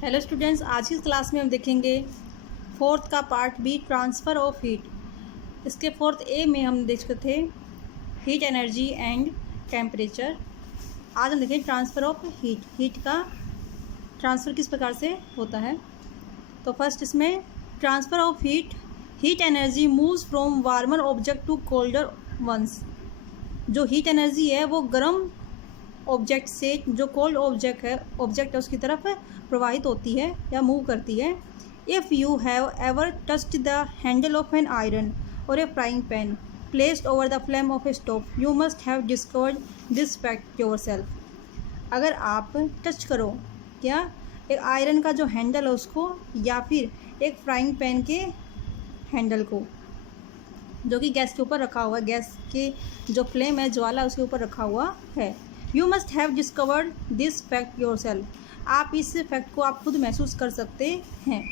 Hello students, आज की class में हम देखेंगे फोर्थ का part B, transfer of heat. इसके फोर्थ ए में हम देख सकते थे हीट एनर्जी एंड टेम्परेचर। आज हम देखेंगे ट्रांसफ़र ऑफ हीट। हीट का ट्रांसफ़र किस प्रकार से होता है। तो फर्स्ट इसमें transfer of heat, heat energy moves from warmer object to colder ones. जो हीट एनर्जी है वो गर्म ऑब्जेक्ट से जो कोल्ड ऑब्जेक्ट है उसकी तरफ प्रवाहित होती है या मूव करती है। If you have ever touched the handle of an iron और a frying pan placed over the flame of a stove, you must have discovered this fact yourself. अगर आप टच करो क्या एक आयरन का जो हैंडल है उसको, या फिर एक फ्राइंग पैन के हैंडल को जो कि गैस के ऊपर रखा हुआ है, गैस के जो फ्लेम है, ज्वाला, उसके ऊपर रखा हुआ है। You must have discovered this fact your self. आप इस फैक्ट को आप खुद महसूस कर सकते हैं।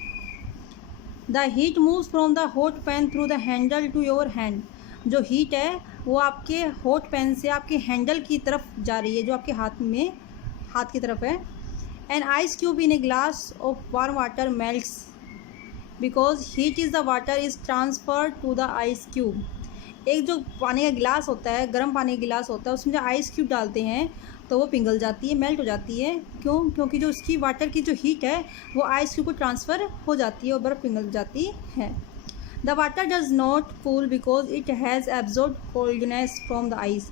The heat moves from the hot pan through the handle to your hand. जो हीट है वो आपके हॉट पैन से आपके हैंडल की तरफ जा रही है, जो आपके हाथ की तरफ है। An ice cube in a glass of warm water melts because heat is the water is transferred to the ice cube. एक जो पानी का गिलास होता है, गर्म पानी का गिलास होता है, उसमें जो आइस क्यूब डालते हैं तो वो पिघल जाती है, मेल्ट हो जाती है। क्यों? क्योंकि जो उसकी वाटर की जो हीट है वो आइस क्यूब को ट्रांसफ़र हो जाती है और बर्फ़ पिघल जाती है। The water does not cool because it has absorb coldness from the ice.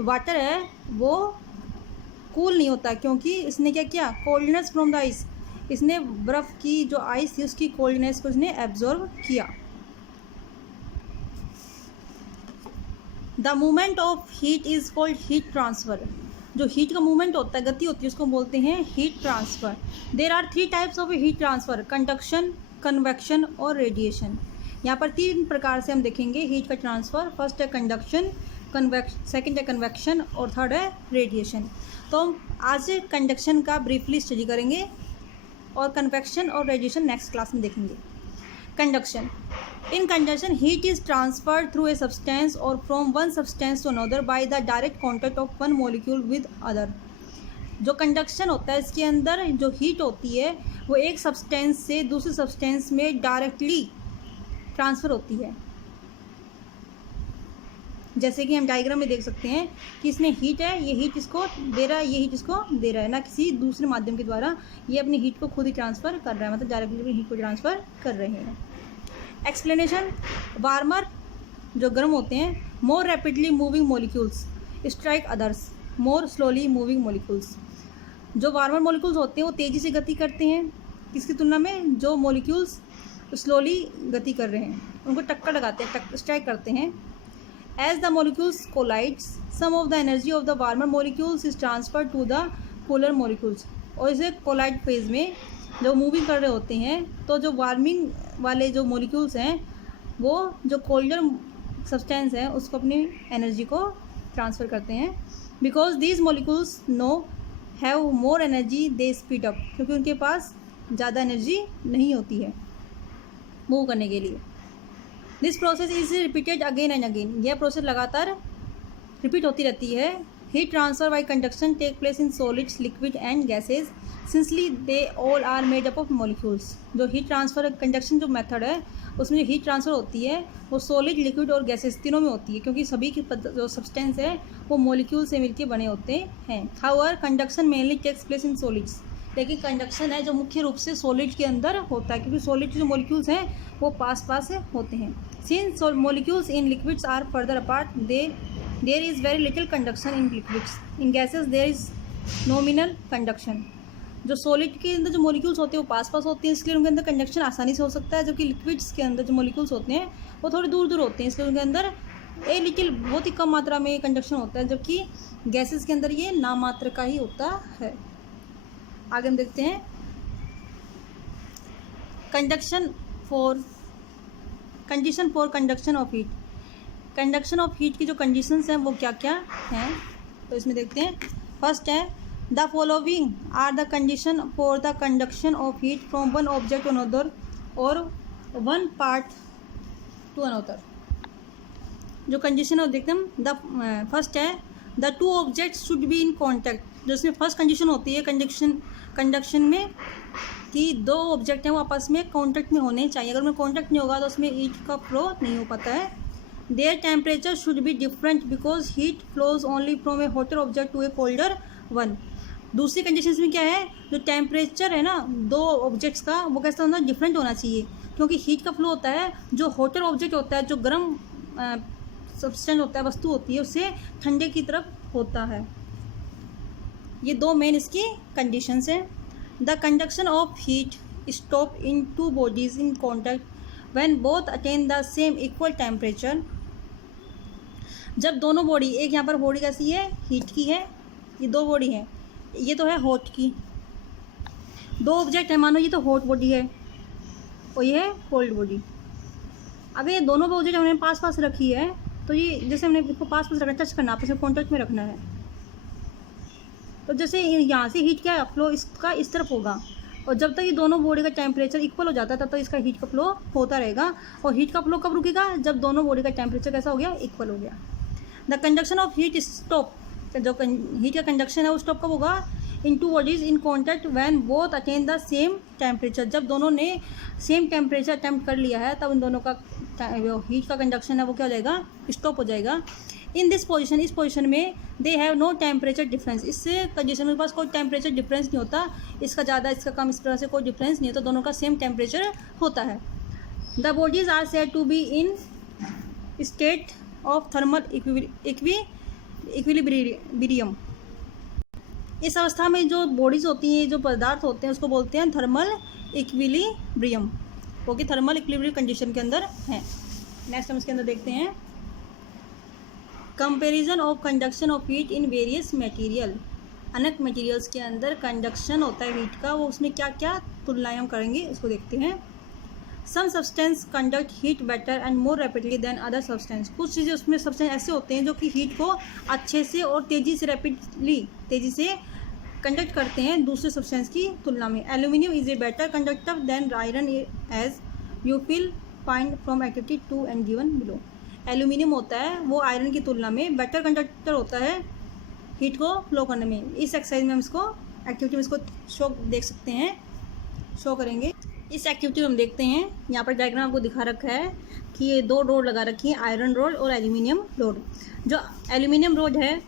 Water है वो कूल नहीं होता क्योंकि इसने क्या किया, कोल्डनेस फ्रॉम द आइस, इसने बर्फ़ की जो आइस थी उसकी कोल्डनेस को इसने एब्जॉर्ब किया। The movement of heat is called heat transfer. जो हीट का मूवमेंट होता है, गति होती है, उसको बोलते हैं heat transfer. There are 3 types of heat transfer, conduction, convection और रेडिएशन। यहाँ पर 3 प्रकार से हम देखेंगे हीट का ट्रांसफ़र। फर्स्ट है कंडक्शन, सेकंड है कन्वेक्शन और थर्ड है रेडिएशन। तो हम आज कंडक्शन का ब्रीफली स्टडी करेंगे और कन्वेक्शन और रेडिएशन नेक्स्ट क्लास में देखेंगे। Conduction. In conduction, heat is transferred through a substance or from one substance to another by the direct contact of one molecule with other. जो conduction होता है इसके अंदर जो हीट होती है वो एक सब्सटेंस से दूसरे सब्सटेंस में डायरेक्टली ट्रांसफ़र होती है। जैसे कि हम डायग्राम में देख सकते हैं कि इसमें हीट है, ये हीट इसको दे रहा है, ये हीट इसको दे रहा है, ना किसी दूसरे माध्यम के द्वारा ये अपनी हीट को खुद ही ट्रांसफ़र कर रहा है, मतलब डायरेक्टली अपनी हीट को ट्रांसफ़र कर रहे हैं। एक्सप्लेनेशन। वार्मर जो गर्म होते हैं, मोर rapidly moving molecules strike others मोर स्लोली मूविंग मोलिक्यूल्स। जो वार्मर मोलिक्यूल्स होते हैं वो तेज़ी से गति करते हैं किसकी तुलना में, जो मोलिक्यूल्स स्लोली गति कर रहे हैं उनको टक्कर लगाते हैं, स्ट्राइक करते हैं। As the molecules collides some of the energy of the warmer molecules is transfer to the cooler molecules. और इसे कोलाइड फेज में जो मूविंग कर रहे होते हैं तो जो वार्मिंग वाले जो मॉलिक्यूल्स हैं वो जो कोल्डर सब्सटेंस है उसको अपनी एनर्जी को ट्रांसफ़र करते हैं। Because these molecules no have more energy they speed up, क्योंकि उनके पास ज़्यादा एनर्जी नहीं होती है मूव करने के लिए। This process is repeated again and again. यह प्रोसेस लगातार रिपीट होती रहती है। Heat transfer by conduction take place in solids, liquid and gases since they all are made up of molecules. जो हीट ट्रांसफ़र कंडक्शन जो method है उसमें जो हीट ट्रांसफ़र होती है वो सॉलिड, लिक्विड और गैसेस तीनों में होती है, क्योंकि सभी की जो सब्सटेंस है वो मॉलिक्यूल से मिलकर बने होते हैं। However conduction mainly takes place in solids. लेकिन कंडक्शन है जो मुख्य रूप से सॉलिड के अंदर होता है, क्योंकि सॉलिड के जो मॉलिक्यूल्स हैं वो पास होते हैं। Since molecules in liquids are further apart, there is very little conduction in liquids. In gases there is nominal conduction. जो सॉलिड के अंदर जो मॉलिक्यूल्स होते हैं वो पास होते हैं, इसलिए उनके अंदर कंडक्शन आसानी से हो सकता है, जबकि लिक्विड्स के अंदर जो मॉलिक्यूल्स होते हैं वो थोड़ी दूर होते हैं, इसलिए उनके अंदर ए लिटिल बहुत ही कम मात्रा में कंडक्शन होता है, जबकि गैसेस के अंदर ये नाम मात्र का ही होता है। आगे हम देखते हैं condition for conduction of heat. Conduction of heat की जो कंडीशंस हैं वो क्या क्या हैं, तो इसमें देखते हैं। फर्स्ट है the following are the condition for the conduction of heat from one object to another और वन पार्ट टू अनदर। जो कंडीशन है देखते हैं। द फर्स्ट है the 2 objects should be in contact. जो इसमें फर्स्ट कंडीशन होती है कंडक्शन में कि दो ऑब्जेक्ट हैं वो आपस में कॉन्टैक्ट में होने चाहिए। अगर उनमें कॉन्टैक्ट नहीं होगा तो उसमें हीट का फ्लो नहीं हो पाता है। Their temperature should be different because heat flows only from a hotter object to a colder one. दूसरी कंडीशन में क्या है, जो टेम्परेचर है ना दो ऑब्जेक्ट्स का वो कैसा होना, डिफरेंट होना चाहिए, क्योंकि हीट का फ्लो होता है जो हॉटर ऑब्जेक्ट होता है, जो गर्म सब्सटेंस होता है, वस्तु होती है, उससे ठंडे की तरफ होता है। ये दो मेन इसकी कंडीशंस हैं। The conduction of heat stop in two bodies in contact when both attain the same equal temperature. जब दोनों बॉडी, एक यहाँ पर बॉडी कैसी है, हीट की है, ये दो बॉडी है, ये तो है हॉट की, दो ऑब्जेक्ट है, मानो ये तो हॉट बॉडी है और ये है कोल्ड बॉडी। अगर ये दोनों ऑब्जेक्ट हमने पास पास रखी है तो ये जैसे हमने इसको पास पास रखना, टच करना, आपस में कॉन्टैक्ट में रखना है, तो जैसे यहाँ से हीट क्या फ्लो इसका इस तरफ होगा, और जब तक ये दोनों बॉडी का टेम्परेचर इक्वल हो जाता है तब तक इसका हीट का फ्लो होता रहेगा। और हीट का फ्लो कब रुकेगा, जब दोनों बॉडी का टेम्परेचर कैसा हो गया, इक्वल हो गया। The conduction of heat stop, जो हीट का कंडक्शन है वो स्टॉप कब होगा, in two bodies in contact when both attain the same temperature. जब दोनों ने सेम टेम्परेचर अटेम्प्ट कर लिया है तब इन दोनों का हीट का कंडक्शन है वो क्या हो जाएगा, स्टॉप हो जाएगा। इन दिस पोजीशन, इस पोजीशन में they have no temperature difference, इस कंडीशन में पास कोई टेम्परेचर डिफरेंस नहीं होता, इसका ज़्यादा इसका कम, इस तरह से कोई डिफरेंस नहीं होता, दोनों का सेम टेम्परेचर होता है। The bodies are said to be in state of thermal equilibrium. इस अवस्था में जो बॉडीज़ होती हैं, जो पदार्थ होते हैं, उसको बोलते हैं थर्मल इक्विलिब्रियम, वो कि थर्मल इक्विलिब्रियम कंडीशन के अंदर है। नेक्स्ट हम इसके अंदर देखते हैं comparison of conduction of heat in various material. अनेक मटेरियल्स के अंदर कंडक्शन होता है हीट का, वो उसमें क्या क्या तुलनाएं हम करेंगे इसको देखते हैं। Some substance conduct heat better and more rapidly than other substance. कुछ चीज़ें उसमें सब्सटेंस ऐसे होते हैं जो कि हीट को अच्छे से और तेज़ी से तेज़ी से कंडक्ट करते हैं दूसरे सब्सटेंस की तुलना में। Aluminium is a better conductor than iron as you will find from activity 2 and given below. Aluminium होता है वो आयरन की तुलना में बेटर कंडक्टर होता है हीट को फ्लो करने में। इस एक्सरसाइज में हम इसको एक्टिविटी में इसको शो देख सकते हैं, शो करेंगे। इस एक्टिविटी में हम देखते हैं, यहाँ पर डायग्राम आपको दिखा रखा है कि ये दो रोड लगा रखी है, आयरन रोड और एल्यूमिनियम रोड। जो एल्यूमिनियम रोड है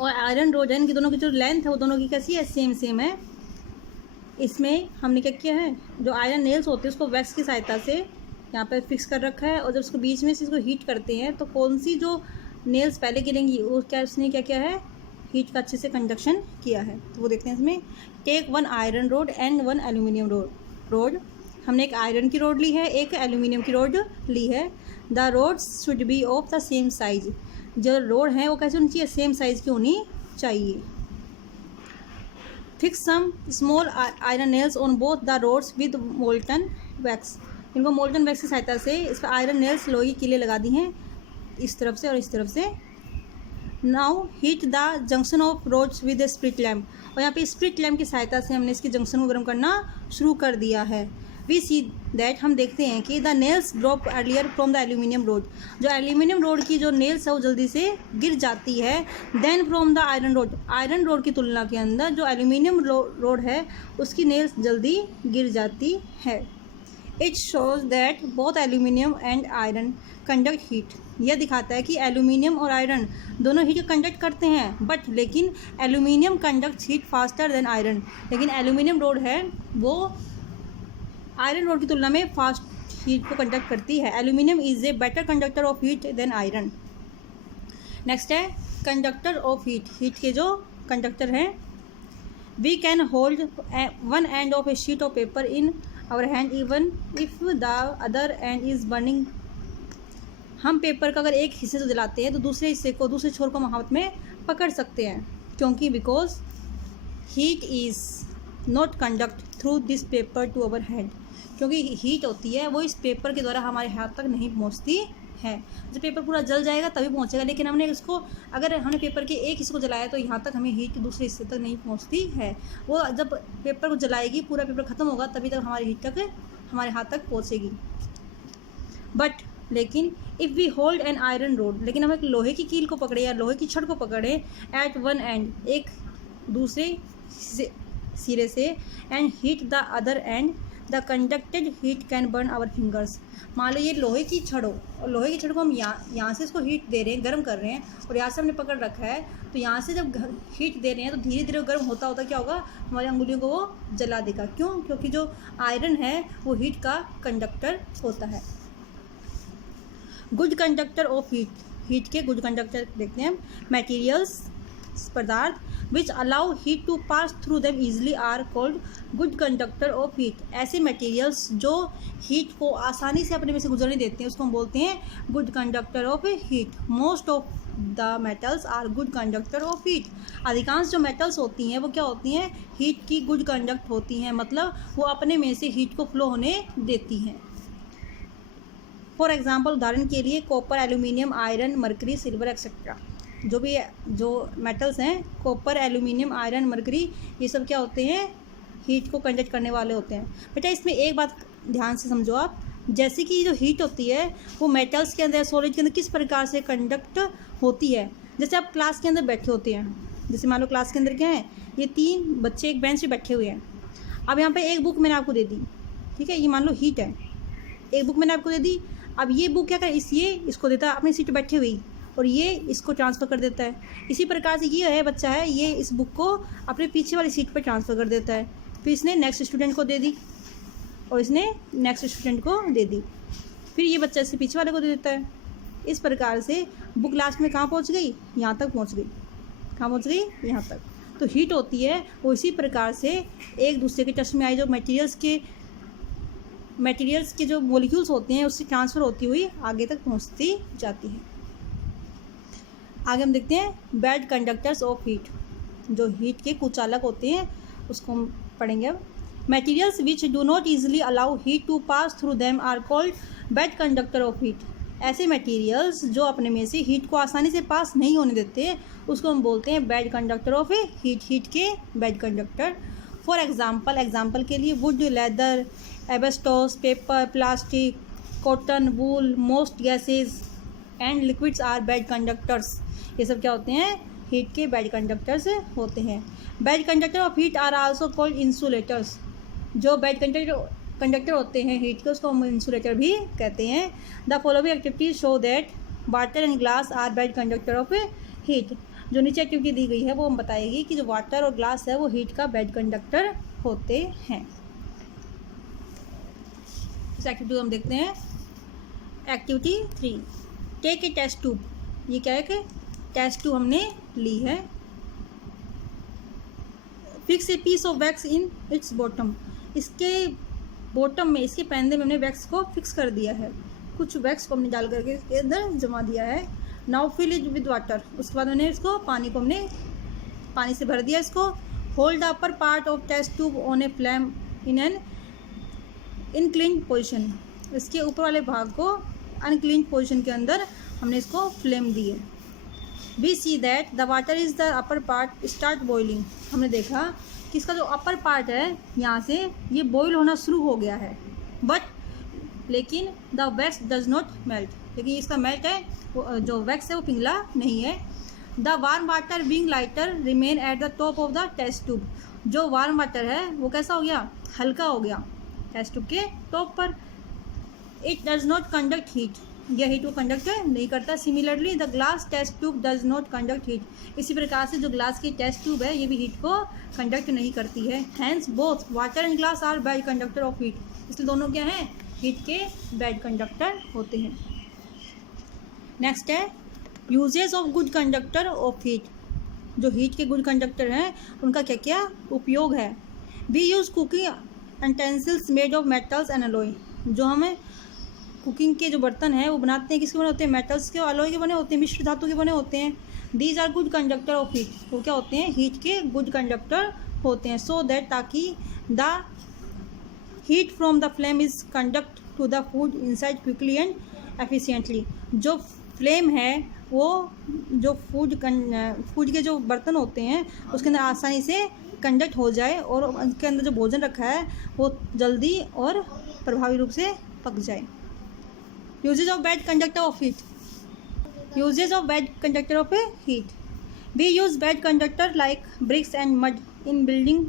और आयरन रोड है, इनकी दोनों की जो लेंथ है वो दोनों की कैसी है, सेम है। इसमें हमने क्या किया है, जो आयरन नेल्स होते हैं उसको वैक्स की सहायता से यहाँ पर फिक्स कर रखा है, और जब उसको बीच में से इसको हीट करते हैं तो कौन सी जो नेल्स पहले गिरेंगी वो क्या उसने क्या किया है, हीट का अच्छे से कंडक्शन किया है। तो वो देखते हैं इसमें। Take one iron rod and one aluminium rod. हमने एक आयरन की रोड ली है, एक एल्यूमिनियम की रोड ली है। The rods should be of the same size. जो रोड है वो कैसे होनी चाहिए, सेम साइज की होनी चाहिए। Fix some small iron nails on both the rods with molten wax. इनको मोल्टन वैक्स की सहायता से इस पर आयरन नेल्स लोहे की किले लगा दी हैं, इस तरफ से और इस तरफ से। Now heat the junction of rods with a spirit lamp. और यहाँ पे स्प्रिट लैम्प की सहायता से हमने इसके जंक्शन को गर्म करना शुरू कर दिया है। वी सी दैट, हम देखते हैं कि the nails drop earlier from the aluminium road. जो एल्यूमिनियम रोड की जो नेल्स है वो जल्दी से गिर जाती है than from the iron rod. Iron rod की तुलना के अंदर जो एल्यूमिनियम रोड है उसकी नेल्स जल्दी गिर जाती है। It shows that both aluminium and iron conduct heat. यह दिखाता है कि एल्यूमिनियम और आयरन दोनों हीट कंडक्ट करते हैं, बट लेकिन aluminium conduct heat faster than iron. लेकिन एल्यूमिनियम रोड है वो आयरन रोड की तुलना में फास्ट हीट को कंडक्ट करती है। Aluminium is a better conductor of heat than iron. Next है कंडक्टर ऑफ हीट। हीट के जो कंडक्टर हैं, we can hold one end of a sheet of paper in our hand even if the other end is burning. हम paper का अगर एक हिस्से से जलाते हैं तो दूसरे हिस्से को, दूसरे छोर को हम हाथ में पकड़ सकते हैं, क्योंकि because heat is not conduct through this paper to our hand. क्योंकि हीट होती है वो इस पेपर के द्वारा हमारे हाथ तक नहीं पहुंचती है। जब पेपर पूरा जल जाएगा तभी पहुंचेगा, लेकिन हमने इसको, अगर हमने पेपर के एक हिस्से को जलाया तो यहाँ तक हमें हीट दूसरे हिस्से तक नहीं पहुँचती है। वो जब पेपर को जलाएगी, पूरा पेपर ख़त्म होगा, तभी तक हमारी हीट तक हमारे हाथ तक पहुँचेगी। बट लेकिन if we hold an iron rod, लेकिन हम एक लोहे की कील को पकड़े या लोहे की छड़ को पकड़े एट वन एंड, एक दूसरे सिरे से end heat the other end, the conducted heat can burn our fingers. मान लो ये लोहे की छड़ हो और लोहे की छड़ को हम यहाँ से इसको हीट दे रहे हैं, गर्म कर रहे हैं, और यहाँ से हमने पकड़ रखा है, तो यहाँ से जब हीट दे रहे हैं तो धीरे धीरे गर्म होता होता क्या होगा, हमारी अंगुलियों को वो जला देगा। क्यों? क्योंकि जो आयरन है वो हीट का कंडक्टर होता है। Good conductor of heat, heat के गुड कंडक्टर देखते हैं। मटेरियल्स, पदार्थ which allow heat to pass through them easily are called good conductor of heat. ऐसे मटेरियल्स जो हीट को आसानी से अपने में से गुजरने देते हैं उसको हम बोलते हैं good conductor of heat. Most of the metals are good conductor of heat. अधिकांश जो मेटल्स होती हैं वो क्या होती हैं, हीट की गुड कंडक्ट होती हैं, मतलब वो अपने में से हीट को फ्लो होने देती हैं। फॉर एग्जाम्पल, उदाहरण के लिए copper, aluminium, iron, mercury, silver etcetera. जो मेटल्स हैं, कॉपर, एल्यूमिनियम, आयरन, मरकरी, ये सब क्या होते हैं, हीट को कंडक्ट करने वाले होते हैं। बेटा इसमें एक बात ध्यान से समझो आप, जैसे कि जो हीट होती है वो मेटल्स के अंदर, सॉलिड के अंदर किस प्रकार से कंडक्ट होती है। जैसे आप क्लास के अंदर बैठे होते हैं, जैसे मान लो क्लास के अंदर क्या है, ये 3 बच्चे एक बेंच पे बैठे हुए हैं। अब यहाँ पे एक बुक मैंने आपको दे दी, ठीक है, ये मान लो हीट है, एक बुक मैंने आपको दे दी। अब ये बुक क्या करे, ये इसको देता है अपनी सीट पर बैठे हुई, और ये इसको ट्रांसफ़र कर देता है। इसी प्रकार से ये है बच्चा है, ये इस बुक को अपने पीछे वाली सीट पर ट्रांसफ़र कर देता है, फिर इसने नेक्स्ट स्टूडेंट को दे दी और इसने नेक्स्ट स्टूडेंट को दे दी, फिर ये बच्चा इससे पीछे वाले को दे देता है। इस प्रकार से बुक लास्ट में कहाँ पहुँच गई, यहाँ तक पहुँच गई। कहाँ पहुँच गई, यहाँ तक। तो हीट होती है वो इसी प्रकार से एक दूसरे के टच में आई जो मटेरियल्स के जो मॉलिक्यूल्स होते हैं उससे ट्रांसफ़र होती हुई आगे तक पहुँचती जाती है। आगे हम देखते हैं बैड कंडक्टर्स ऑफ हीट, जो हीट के कुचालक होते हैं उसको हम पढ़ेंगे अब। Materials which do not easily allow heat to pass through them are called bad conductor of heat. ऐसे मटेरियल्स जो अपने में से हीट को आसानी से पास नहीं होने देते उसको हम बोलते हैं bad conductor of heat, heat के बैड कंडक्टर। फॉर एग्जाम्पल के लिए wood, leather, asbestos, paper, plastic, cotton, wool, most gases and liquids are bad conductors. ये सब क्या होते हैं, हीट के बैड कंडक्टर्स होते हैं। Bad conductor of heat are also called insulators. जो बैड कंडक्टर होते हैं हीट के उसको हम इंसुलेटर भी कहते हैं। The following activities show that water and glass are bad conductor of heat. जो नीचे एक्टिविटी दी गई है वो हम बताएगी कि जो वाटर और ग्लास है वो हीट का बैड कंडक्टर होते हैं। इस एक्टिविटी को हम देखते हैं। Activity 3, take a test tube. ये क्या है कि टेस्ट ट्यूब हमने ली है। Fix a piece of wax in its bottom. इसके बॉटम में, इसके पैंदे में हमने वैक्स को फिक्स कर दिया है। कुछ वैक्स को हमने डाल करके इसके अंदर जमा दिया है। Now fill it with water. उसके बाद हमने इसको पानी से भर दिया इसको। Hold the upper part of test tube on a flame in an inclined position. इसके ऊपर वाले भाग को अनक्लीन पोजिशन के अंदर हमने इसको फ्लेम दी है। We see that the water is the upper part start boiling. हमने देखा कि इसका जो अपर पार्ट है यहाँ से ये बॉयल होना शुरू हो गया है, लेकिन the wax does not melt. लेकिन इसका मेल्ट है, जो वैक्स है वो पिघला नहीं है। The warm water being lighter remain at the top of the test tube. जो वार्म वाटर है वो कैसा हो गया, हल्का हो गया टेस्ट ट्यूब के टॉप पर। It does not conduct heat. यह हीट को कंडक्ट नहीं करता। Similarly the glass test tube does not conduct heat. इसी प्रकार से जो ग्लास की टेस्ट ट्यूब है ये भी हीट को कंडक्ट नहीं करती है। Hence both water and glass are bad conductor of heat. इसलिए दोनों क्या हैं, हीट के बैड कंडक्टर होते हैं। नेक्स्ट है uses of good conductor of heat. जो हीट के गुड कंडक्टर हैं उनका क्या क्या उपयोग है। We use cooking utensils made of metals and alloy. जो हमें कुकिंग के जो बर्तन हैं वो बनाते हैं, किसके बने होते हैं, मेटल्स के, अलॉय के बने होते हैं, मिश्र धातु के बने होते हैं। These are good conductor of heat. वो क्या होते हैं, हीट के गुड कंडक्टर होते हैं। सो दैट ताकि the heat from the flame is conduct to the food inside quickly and efficiently. जो फ्लेम है वो जो फूड के जो बर्तन होते हैं उसके अंदर आसानी से कंडक्ट हो जाए और उसके अंदर जो भोजन रखा है वो जल्दी और प्रभावी रूप से पक जाए। Uses of bad conductor of heat. Uses of bad conductor of heat. We use bad conductor like bricks and mud in building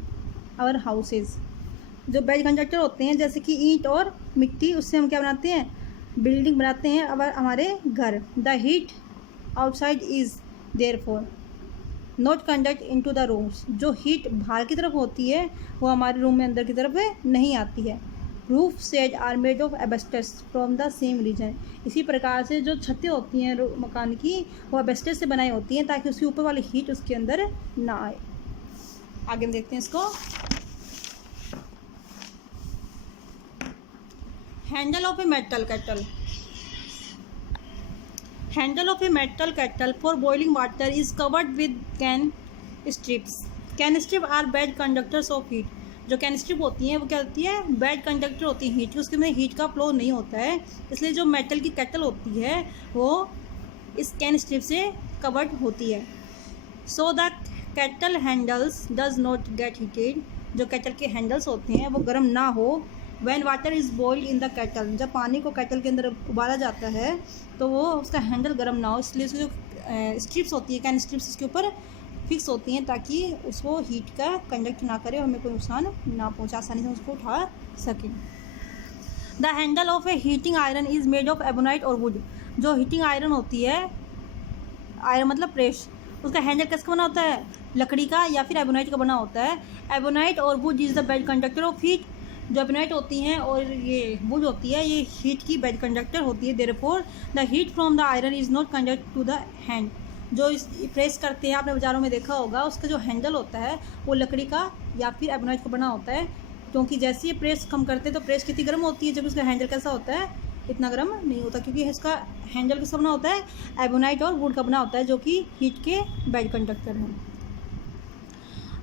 our houses. जो बेड कंडक्टर होते हैं जैसे कि ईंट और मिट्टी, उससे हम क्या बनाते हैं, बिल्डिंग बनाते हैं हमारे घर। The heat outside is therefore not conduct into the rooms. जो हीट बाहर की तरफ होती है वो हमारे रूम में अंदर की तरफ नहीं आती है। Roof sheds are made of asbestos from the same reason. इसी प्रकार से जो छतें होती हैं मकान की वो एबेस्टस से बनाई होती हैं ताकि उसके ऊपर वाली हीट उसके अंदर ना आए। आगे हम देखते हैं इसको। Handle of a metal kettle. Handle of a metal kettle for boiling water is covered with cane strips. Cane strip are bad conductors of heat. जो कैन स्ट्रिप होती हैं वो क्या होती है, बैड कंडक्टर होती है हीट की, उसके में हीट का फ्लो नहीं होता है। इसलिए जो मेटल की केटल होती है वो इस कैन स्ट्रिप से कवर्ड होती है। So the kettle handles does not gate heated. जो केटल के हैंडल्स होते हैं वो गर्म ना हो। When water is boiled in the kettle, जब पानी को केटल के अंदर उबाला जाता है तो वो उसका हैंडल गर्म ना हो, इसलिए उसकी जो स्ट्रिप्स होती है कैन स्ट्रिप्स उसके ऊपर फिक्स होती हैं ताकि उसको हीट का कंडक्ट ना करे और हमें कोई नुकसान ना पहुंचा, आसानी से उसको उठा सकें। The handle of A heating iron is made of ebonite और वुड। जो हीटिंग आयरन होती है, आयरन मतलब प्रेस, उसका हैंडल किसका बना होता है, लकड़ी का या फिर एबोनाइट का बना होता है। एबोनाइट और would is the bed conductor of heat. जो एबोनाइट होती हैं और ये वुड होती है ये हीट की बेड कंडक्टर होती है। Therefore the heat from the iron is not conduct to the hand. जो इस प्रेस करते हैं आपने बाज़ारों में देखा होगा, उसका जो हैंडल होता है वो लकड़ी का या फिर एबोनाइट का बना होता है, क्योंकि जैसे ये प्रेस हम करते हैं तो प्रेस कितनी गर्म होती है, जब उसका हैंडल कैसा होता है, इतना गर्म नहीं होता, क्योंकि इसका हैंडल किसका बना होता है, एबोनाइट और वुड का बना होता है, जो कि हीट के बेड कंडक्टर हैं।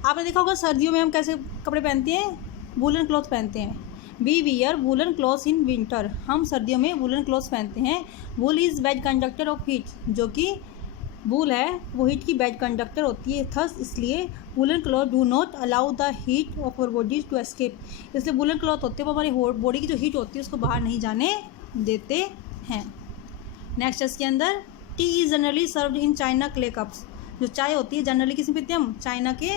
आपने देखा होगा सर्दियों में हम कैसे कपड़े पहनते हैं, वूलन क्लॉथ पहनते हैं। We wear woollen cloth in winter. हम सर्दियों में वूलन क्लॉथ पहनते हैं। Wool is bad conductor of heat. जो कि वूल है वो हीट की बेड कंडक्टर होती है। थस इसलिए woollen cloth do not allow the heat of our bodies to escape. इसलिए वूलन क्लॉथ होते हैं वो हमारी बॉडी की जो हीट होती है उसको बाहर नहीं जाने देते हैं। नेक्स्ट इसके अंदर T is generally served in China clay cups. जो चाय होती है जनरली किस में पीते हैं हम, चाइना के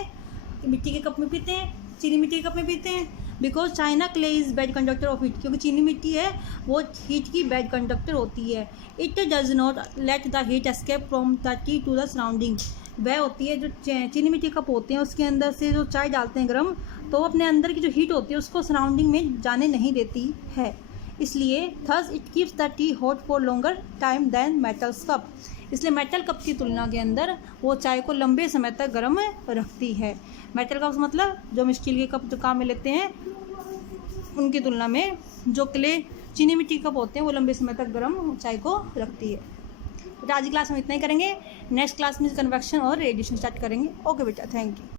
मिट्टी के कप में पीते हैं, चीनी मिट्टी के कप में पीते हैं। Because China clay is bad conductor of heat. क्योंकि चीनी मिट्टी है वो हीट की बेड कंडक्टर होती है। It does not let the heat escape from the tea to the surrounding. वह होती है जो चीनी मिट्टी कप होते हैं उसके अंदर से जो चाय डालते हैं गर्म, तो वो अपने अंदर की जो हीट होती है उसको सराउंडिंग में जाने नहीं देती है। इसलिए thus it keeps the tea hot for longer time than metals cup. इसलिए मेटल कप की तुलना के अंदर वो चाय को लंबे समय तक गर्म रखती है। मेटल कप मतलब जो हम स्टील के कप जो काम में लेते हैं उनकी तुलना में जो क्ले चीनी मिट्टी कप होते हैं वो लंबे समय तक गर्म चाय को रखती है। तो आज की क्लास में इतना ही करेंगे। नेक्स्ट क्लास में कन्वेक्शन और रेडिएशन स्टार्ट करेंगे। ओके बेटा, थैंक यू।